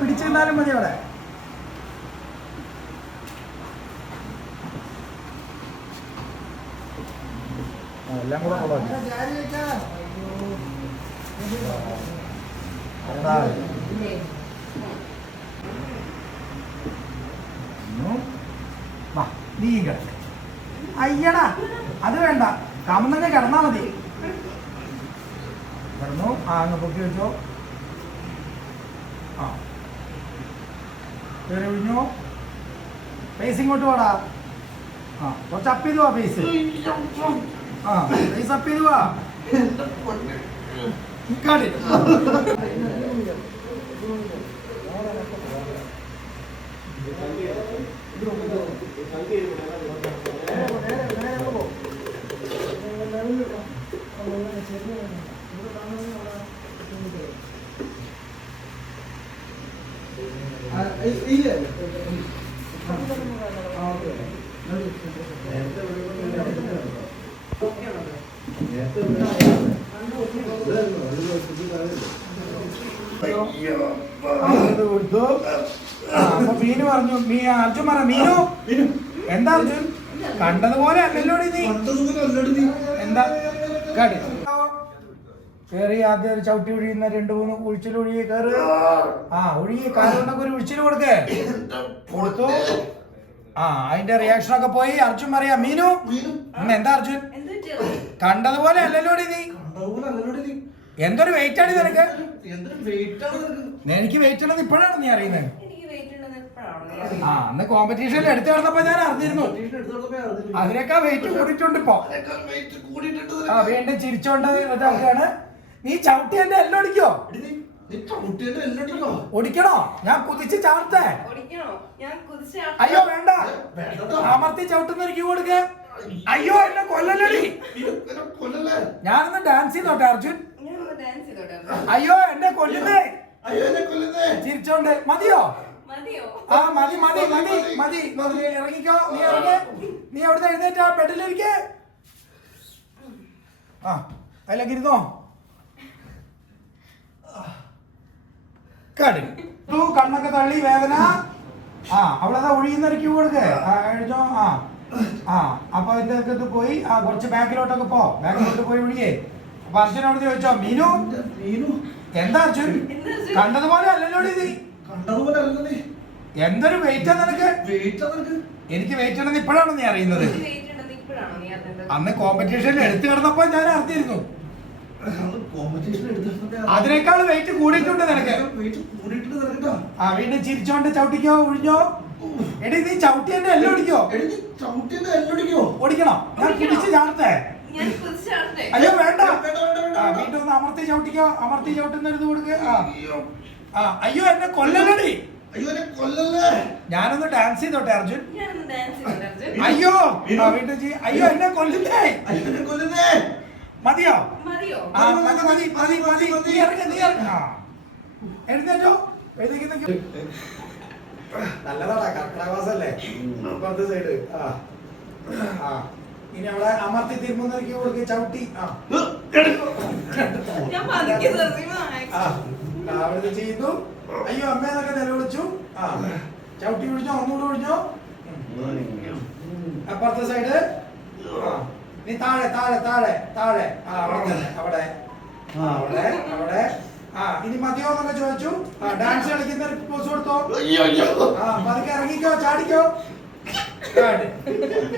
പിടിച്ചിരുന്നാലും മതി അവിടെ. എല്ലാം കൂടെ അയ്യടാ അത് വേണ്ട. കമന്നെ കിടന്നാ മതി. കിടന്നു ആ അങ്ങ് പൊക്കി വെച്ചോ. ആ. കയറി ഒഴിഞ്ഞു. ഫേസ് ഇങ്ങോട്ട് വാടാ. ആ കുറച്ച് അപ്പ് ചെയ്തു വാ ഫേസ് ആ ഫേസ് അപ്പ് ചെയ്തു വാ. കാടി അപ്പൊ മീനു പറഞ്ഞു മീ അർജുൻ പറ മീനു എന്താ അർജുൻ? കണ്ടതുപോലെ അല്ലല്ലോ നീ? എന്താ? കാടി കേറി ആദ്യം ഒരു ചവിട്ടി ഒഴിയുന്ന രണ്ട് മൂന്ന് ഉഴിച്ചിൽ ഒഴിയെ കയറ് ആ ഒഴിയെ. കാലുകൊണ്ടൊക്കെ ഒരു ഉഴിച്ചിൽ കൊടുക്കേ. കൊടുത്തു. ആ അതിന്റെ റിയാക്ഷൻ ഒക്കെ പോയി. അർജുൻ പറയാ മീനു എന്താ അർജുൻ? കണ്ടതുപോലെ അല്ലല്ലോ നീ? എന്തൊരു വെയിറ്റ് ആണ് നിനക്ക്? എനിക്ക് വെയിറ്റ് ഉള്ളത് ഇപ്പോഴാണ് നീ അറിയുന്നത്. ആ അന്ന് കോമ്പറ്റീഷനിൽ എടുത്തു കിടന്നപ്പോ ഞാൻ അറിഞ്ഞിരുന്നു. അതിനേക്കാൾ വെയിറ്റ് കൂടിയിട്ടുണ്ട് ഇപ്പൊ. ആ വീണ്ടും ചിരിച്ചോണ്ട് ഇതാക്കാണ് നീ ചവിട്ടി എന്റെ എല്ലാം ഓടിക്കണോ ഞാൻ കുതിച്ച് ചവിട്ടേ ഓടിക്കണോ ഞാൻ കുതിച്ച അയ്യോ വേണ്ട. അമർത്തി ചവിട്ടുന്ന ഒരു ക്യൂ കൊടുക്ക. അയ്യോ എന്നെ കൊല്ലല്ലടി. ഞാനൊന്ന് ഡാൻസ് ചെയ്തോട്ടെ അർജുൻ. അയ്യോ എന്നെ കൊല്ലുന്നേ. ചിരിച്ചോണ്ട്. മതിയോ? മതിയോ? ആ മതി മതി മതി മതി മതി. ഇറങ്ങിക്കോ നീ ഇറങ്ങി. നീ അവിടുന്ന് എഴുന്നേറ്റ് ആ ബെഡിലിരിക്കെ ആ അതിലേക്ക് ഇരുന്നോ? കണ്ണൊക്കെ തള്ളി വേദന. ആ അവളതാ ഒഴിയുന്ന ഒരു ക്യൂ കൊടുക്ക് ആ എഴുതോ ആ ആ അപ്പൊ അതിന്റെ അകത്ത് പോയി ആ കുറച്ച് ബാക്കിലോട്ടൊക്കെ പോ. ബാക്കിലോട്ട് പോയി ഒഴിയേ. അപ്പൊ അർജുനോട് ചോദിച്ചോ മീനു? മീനു? എന്താ അർജുൻ? കണ്ടതുപോലെ അല്ലല്ലോ നീ എന്തൊരു വെയിറ്റാ നിനക്ക്? എനിക്ക് വെയിറ്റ് ഉണ്ടെന്ന് ഇപ്പോഴാണ് നീ അറിയുന്നത്? അന്ന് കോമ്പറ്റീഷനിൽ എടുത്തു കിടന്നപ്പോ ഞാൻ അറിഞ്ഞിരുന്നു. അതിനേക്കാൾ വെയിറ്റ് കൂടിയിട്ടുണ്ട് നിനക്ക്. ആ വീണ്ടും ചിരിച്ചോണ്ട് ചവിട്ടിക്കോ ഒഴിഞ്ഞോ എടി നീ ചവിട്ടി എന്റെ എല്ലാം ഒടിക്കോ ഓടിക്കണോ? ഞാൻ കുടിച്ച് ചാടത്തെ കുതിച്ചാടട്ടെ അയ്യോ വേണ്ട. ആ വീണ്ടും ഒന്ന് അമർത്തി ചവിട്ടിക്കോ അമർത്തി ചവിട്ടുന്ന ഒരു ഇത് കൊടുക്ക്. ആ. ആ അയ്യോ എന്നെ കൊല്ലലടി ഞാനൊന്ന് ഡാൻസ് ചെയ്തോട്ടെ അർജുൻ. അയ്യോ. വീണ്ടും. അയ്യോ എന്നെ കൊല്ലുന്നേ. മതിയോ മതിയോ? ആ മതി മതി മതി മതി നീ ഇറങ്ങ നീ ഇറങ്ങ എഴുന്നേറ്റോ? എഴുന്നേക്ക് നല്ലതാടാ സൈഡ് ആ. ആ. ഇനി അവിടെ അമർത്തി തിരുമുന്നറിക്ക് കൊടുക്ക് ചവിട്ടി. ആ. അയ്യോ അമ്മേന്നൊക്കെ നിലവിളിച്ചു. ആ. ചവിട്ടി വിളിച്ചോ ഒന്നുകൂടെ വിളിച്ചോ അപ്പുറത്തെ സൈഡ് നീ താഴെ താഴെ താഴെ താഴെ. ആ അവിടെ തന്നെ അവിടെ. ആ അവിടെ അവിടെ. ആ ഇനി മതിയോ എന്നൊക്കെ ചോദിച്ചു. ആ ഡാൻസ് കളിക്കുന്ന ഒരു പോസ് കൊടുത്തോ ആ പതുക്കെ ഇറങ്ങിക്കോ ചാടിക്കോ.